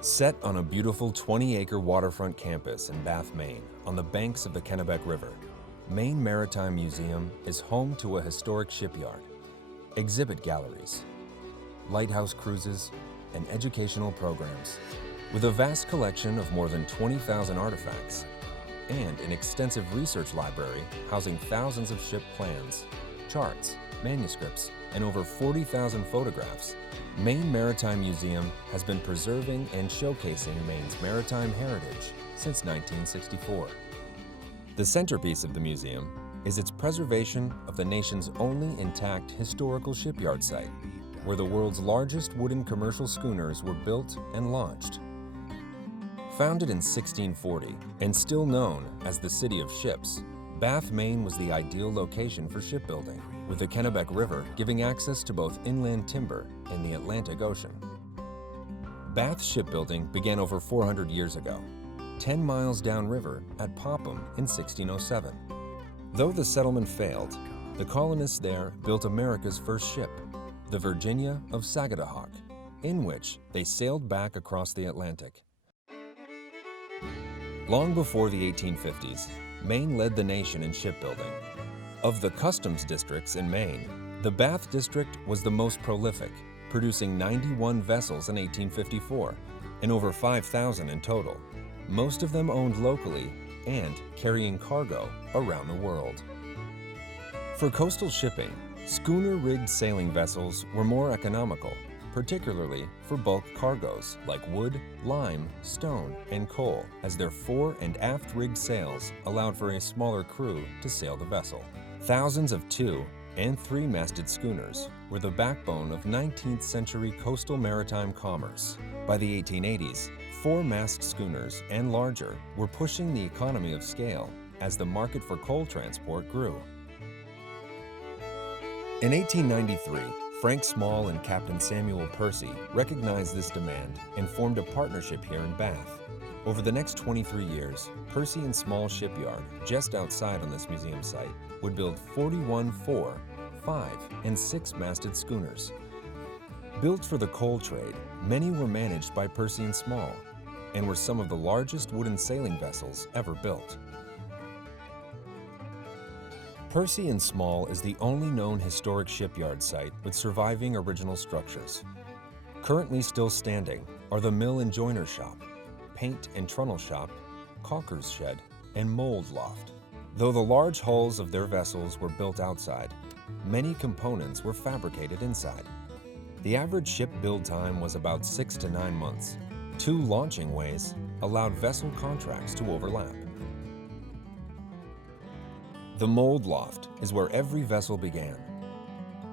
Set on a beautiful 20-acre waterfront campus in Bath, Maine, on the banks of the Kennebec River, Maine Maritime Museum is home to a historic shipyard, exhibit galleries, lighthouse cruises, and educational programs. With a vast collection of more than 20,000 artifacts and an extensive research library housing thousands of ship plans, charts, manuscripts, and over 40,000 photographs, Maine Maritime Museum has been preserving and showcasing Maine's maritime heritage since 1964. The centerpiece of the museum is its preservation of the nation's only intact historical shipyard site, where the world's largest wooden commercial schooners were built and launched. Founded in 1640 and still known as the City of Ships, Bath, Maine was the ideal location for shipbuilding, with the Kennebec River giving access to both inland timber and the Atlantic Ocean. Bath shipbuilding began over 400 years ago, 10 miles downriver at Popham in 1607. Though the settlement failed, the colonists there built America's first ship, the Virginia of Sagadahoc, in which they sailed back across the Atlantic. Long before the 1850s, Maine led the nation in shipbuilding. Of the customs districts in Maine, the Bath district was the most prolific, producing 91 vessels in 1854 and over 5,000 in total, most of them owned locally and carrying cargo around the world. For coastal shipping, schooner-rigged sailing vessels were more economical, particularly for bulk cargoes like wood, lime, stone, and coal, as their fore and aft rigged sails allowed for a smaller crew to sail the vessel. Thousands of 2- and 3-masted schooners were the backbone of 19th century coastal maritime commerce. By the 1880s, 4-mast schooners and larger were pushing the economy of scale as the market for coal transport grew. In 1893, Frank Small and Captain Samuel Percy recognized this demand and formed a partnership here in Bath. Over the next 23 years, Percy and Small Shipyard, just outside on this museum site, would build 41 4-, 5-, and 6-masted schooners. Built for the coal trade, many were managed by Percy and Small and were some of the largest wooden sailing vessels ever built. Percy and Small is the only known historic shipyard site with surviving original structures. Currently still standing are the mill and joiner shop, paint and trunnel shop, caulker's shed, and mold loft. Though the large hulls of their vessels were built outside, many components were fabricated inside. The average ship build time was about 6 to 9 months. 2 launching ways allowed vessel contracts to overlap. The mold loft is where every vessel began.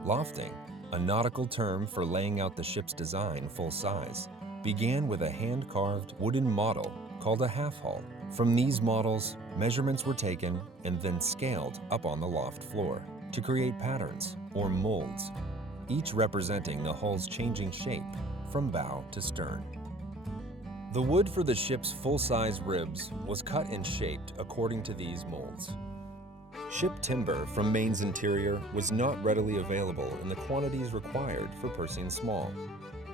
Lofting, a nautical term for laying out the ship's design full size, began with a hand-carved wooden model called a half-hull. From these models, measurements were taken and then scaled up on the loft floor to create patterns or molds, each representing the hull's changing shape from bow to stern. The wood for the ship's full-size ribs was cut and shaped according to these molds. Ship timber from Maine's interior was not readily available in the quantities required for Percy and Small.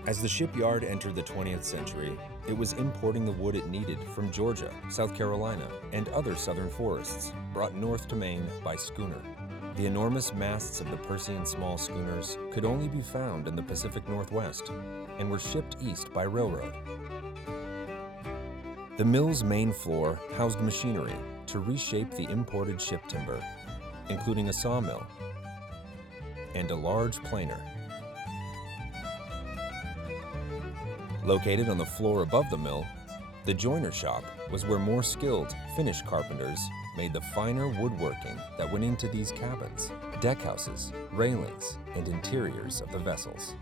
As the shipyard entered the 20th century, it was importing the wood it needed from Georgia, South Carolina, and other southern forests, brought north to Maine by schooner. The enormous masts of the Percy and Small schooners could only be found in the Pacific Northwest and were shipped east by railroad. The mill's main floor housed machinery to reshape the imported ship timber, including a sawmill and a large planer. Located on the floor above the mill, the joiner shop was where more skilled, finished carpenters made the finer woodworking that went into these cabins, deckhouses, railings, and interiors of the vessels.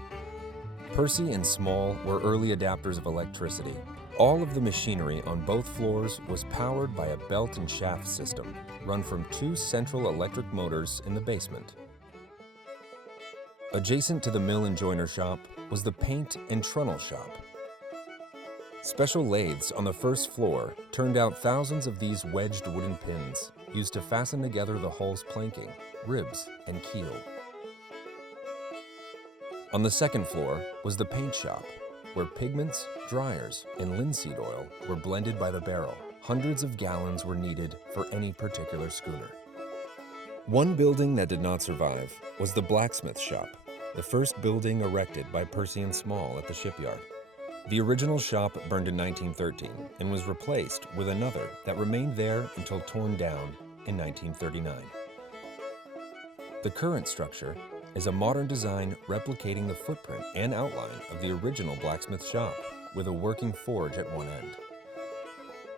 Percy and Small were early adapters of electricity. All of the machinery on both floors was powered by a belt and shaft system run from 2 central electric motors in the basement. Adjacent to the mill and joiner shop was the paint and trunnel shop. Special lathes on the first floor turned out thousands of these wedged wooden pins used to fasten together the hull's planking, ribs, and keel. On the second floor was the paint shop, where pigments, dryers, and linseed oil were blended by the barrel. Hundreds of gallons were needed for any particular schooner. One building that did not survive was the blacksmith shop, the first building erected by Percy and Small at the shipyard. The original shop burned in 1913 and was replaced with another that remained there until torn down in 1939. The current structure is a modern design replicating the footprint and outline of the original blacksmith shop, with a working forge at one end.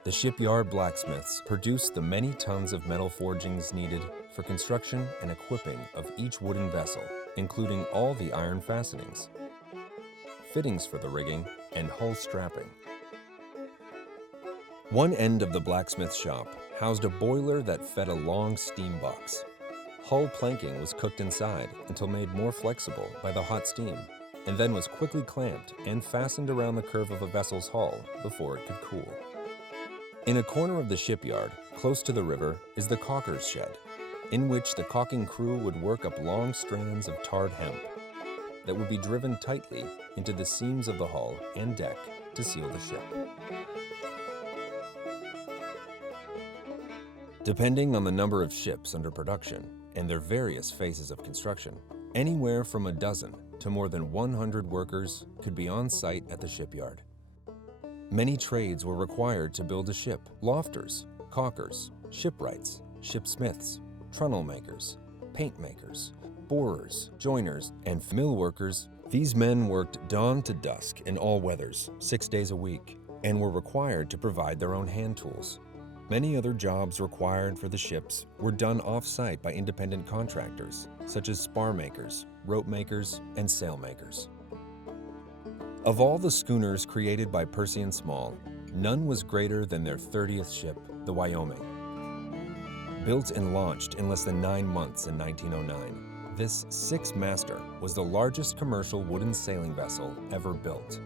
The shipyard blacksmiths produced the many tons of metal forgings needed for construction and equipping of each wooden vessel, including all the iron fastenings, fittings for the rigging, and hull strapping. One end of the blacksmith shop housed a boiler that fed a long steam box. Hull planking was cooked inside until made more flexible by the hot steam, and then was quickly clamped and fastened around the curve of a vessel's hull before it could cool. In a corner of the shipyard, close to the river, is the caulker's shed, in which the caulking crew would work up long strands of tarred hemp that would be driven tightly into the seams of the hull and deck to seal the ship. Depending on the number of ships under production and their various phases of construction, anywhere from a dozen to more than 100 workers could be on site at the shipyard. Many trades were required to build a ship: lofters, caulkers, shipwrights, shipsmiths, trunnel makers, paint makers, borers, joiners, and mill workers. These men worked dawn to dusk in all weathers, 6 days a week, and were required to provide their own hand tools. Many other jobs required for the ships were done off-site by independent contractors, such as spar makers, rope makers, and sail makers. Of all the schooners created by Percy and Small, none was greater than their 30th ship, the Wyoming. Built and launched in less than 9 months in 1909, this six-master was the largest commercial wooden sailing vessel ever built.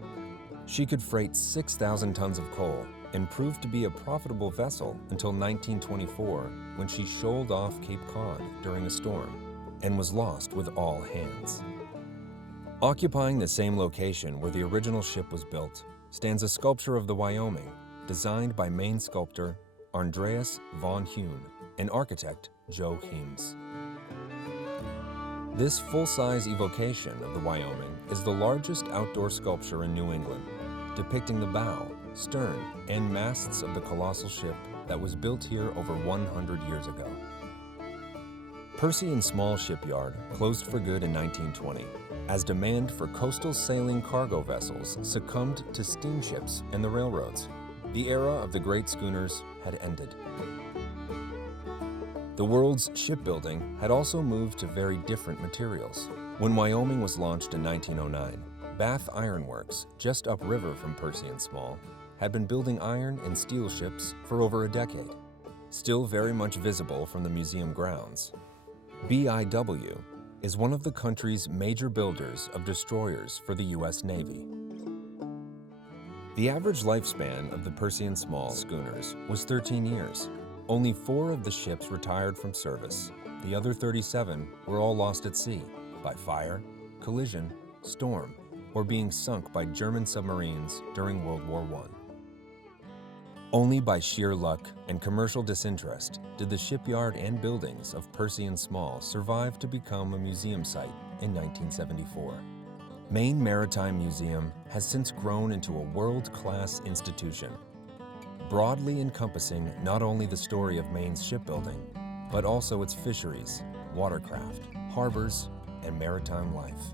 She could freight 6,000 tons of coal and proved to be a profitable vessel until 1924, when she shoaled off Cape Cod during a storm and was lost with all hands. Occupying the same location where the original ship was built stands a sculpture of the Wyoming, designed by Maine sculptor Andreas von Huhn and architect Joe Heems. This full-size evocation of the Wyoming is the largest outdoor sculpture in New England, depicting the bow, stern, and masts of the colossal ship that was built here over 100 years ago. Percy and Small Shipyard closed for good in 1920, as demand for coastal sailing cargo vessels succumbed to steamships and the railroads. The era of the great schooners had ended. The world's shipbuilding had also moved to very different materials. When Wyoming was launched in 1909, Bath Iron Works, just upriver from Percy and Small, had been building iron and steel ships for over a decade, still very much visible from the museum grounds. BIW is one of the country's major builders of destroyers for the U.S. Navy. The average lifespan of the Percy and Small schooners was 13 years. Only 4 of the ships retired from service. The other 37 were all lost at sea by fire, collision, storm, or being sunk by German submarines during World War I. Only by sheer luck and commercial disinterest did the shipyard and buildings of Percy and Small survive to become a museum site in 1974. Maine Maritime Museum has since grown into a world-class institution, broadly encompassing not only the story of Maine's shipbuilding, but also its fisheries, watercraft, harbors, and maritime life.